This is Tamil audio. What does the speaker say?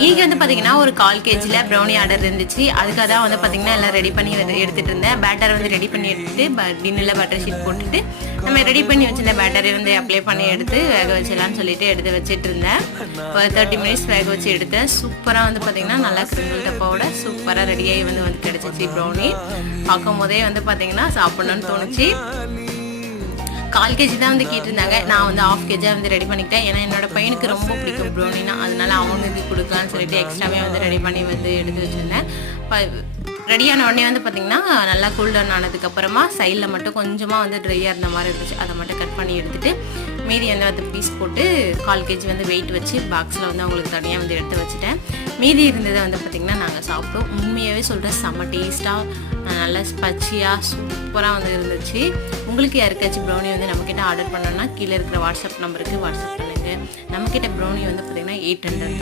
இன்னைக்கு வந்து பார்த்தீங்கன்னா ஒரு 1/4 kg ப்ரௌனி ஆர்டர் இருந்துச்சு. அதுக்காக தான் வந்து பார்த்தீங்கன்னா எல்லாம் ரெடி பண்ணி எடுத்துகிட்டு இருந்தேன். பேட்டர் வந்து ரெடி பண்ணி எடுத்துட்டு டின்னில் பட்டர் ஷீட் போட்டுட்டு நம்ம ரெடி பண்ணி வச்சிருந்த பேட்டரை வந்து அப்ளை பண்ணி எடுத்து வேக வச்சிடலான்னு சொல்லிட்டு எடுத்து வச்சுட்டு இருந்தேன். ஒரு 30 minutes வேக வச்சு எடுத்தேன். சூப்பராக வந்து பார்த்தீங்கன்னா நல்லா கிரிம்பிள் டப்பாவோட சூப்பராக ரெடியாகி வந்து கிடச்சிச்சு ப்ரௌனி. பார்க்கும் போதே வந்து பார்த்தீங்கன்னா சாப்பிட்ணுன்னு தோணுச்சு. 1/4 kg தான் வந்து கேட்டிருந்தாங்க. நான் வந்து 1/2 kg வந்து ரெடி பண்ணிக்கிட்டேன். ஏன்னா என்னோட பையனுக்கு ரொம்ப பிடிக்கும் ப்ரௌனினா, அதனால அவனுக்கு கொடுக்கலான்னு சொல்லிட்டு எக்ஸ்ட்ராவே வந்து ரெடி பண்ணி வந்து எடுத்து வச்சுருந்தேன். ரெடியான உடனே வந்து பார்த்திங்கன்னா நல்லா கூல் டவுன் ஆனதுக்கப்புறமா சைடில் மட்டும் கொஞ்சமாக வந்து ட்ரையாக இருந்த மாதிரி இருந்துச்சு. அதை மட்டும் கட் பண்ணி எடுத்துகிட்டு மீதி வந்து பீஸ் போட்டு 1/4 kg வந்து வெயிட் வச்சு பாக்ஸில் வந்து அவங்களுக்கு தனியாக வந்து எடுத்து வச்சுட்டேன். மீதி இருந்ததை வந்து பார்த்திங்கன்னா நாங்கள் சாப்பிட்டோம். உண்மையாகவே சொல்கிறேன், செம்ம டேஸ்ட்டாக நல்லா ஸ்பச்சியாக சூப்பராக வந்து இருந்துச்சு. உங்களுக்கு யாருக்காச்சும் ப்ரௌனி வந்து நம்மக்கிட்ட ஆர்டர் பண்ணோன்னா கீழே இருக்கிற வாட்ஸ்அப் நம்பருக்கு வாட்ஸ்அப் பண்ணுங்கள். நம்மக்கிட்ட ப்ரௌனி வந்து பார்த்திங்கன்னா 800